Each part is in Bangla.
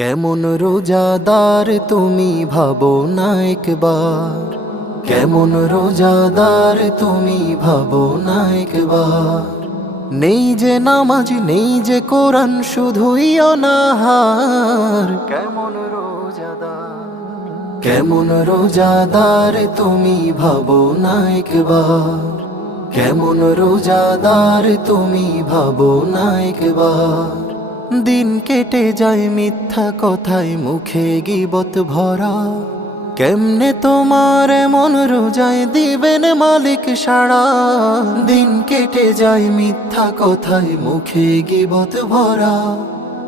কেমন রোজাদার তুমি ভাবো না একবার, কেমন রোজাদার তুমি ভাবো না একবার। নেই যে নামাজ নেই যে কোরআন শুধুই অনাহার, কেমন রোজাদার, কেমন রোজাদার তুমি ভাবো না একবার, কেমন রোজাদার তুমি ভাবো না একবার। দিন কেটে যায় মিথ্যা কথায় মুখে গীবত ভরা, কেমনে তোমার মন রোজায় দিবেন মালিক সাড়া। দিন কেটে যায় মিথ্যা কথায় মুখে গীবত ভরা,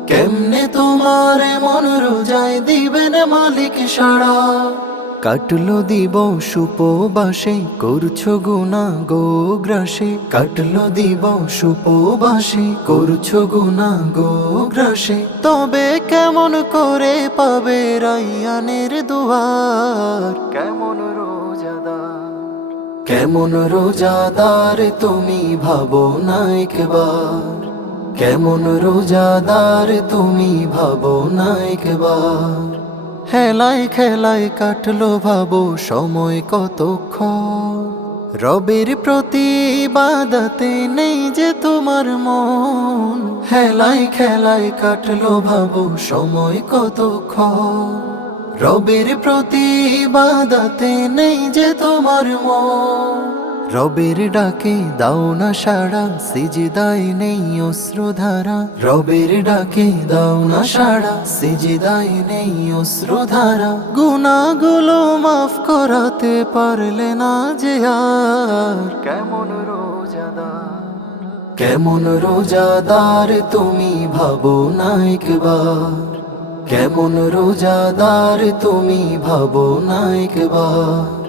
কেমনে তোমার মন রোজায় দিবেন মালিক সাড়া। কাটলো দিবস উপবাসে করছো গুনাহ গো গ্রাসে, কাটলো দিবস উপবাসে করছো গুনাহ গো গ্রাসে। তবে কেমন করে পাবে রায়্যানের দুয়ার, কেমন রোজাদার, কেমন রোজাদার তুমি ভাবো না একবার, কেমন রোজাদার তুমি ভাবো না একবার। হেলায় খেলায় কাটলো ভাবো সময় কতক্ষণ, রবের প্রতি ইবাদতে নেই যে তোমার মন। হেলায় খেলায় কাটলো ভাবো সময় কতক্ষণ, রবের প্রতি ইবাদতে নেই যে তোমার মন। রবের ডাকে দাও না সাড়া, সিজদায় নেই অশ্রুধারা। রবের ডাকে দাও না সাড়া, সিজদায় নেই অশ্রুধারা। গুনাহগুলো মাফ করাতে পারলে না যে আর, কেমন রোজাদার, কেমন রোজাদার তুমি ভাবো না একবার, কেমন রোজাদার তুমি ভাবো না একবার।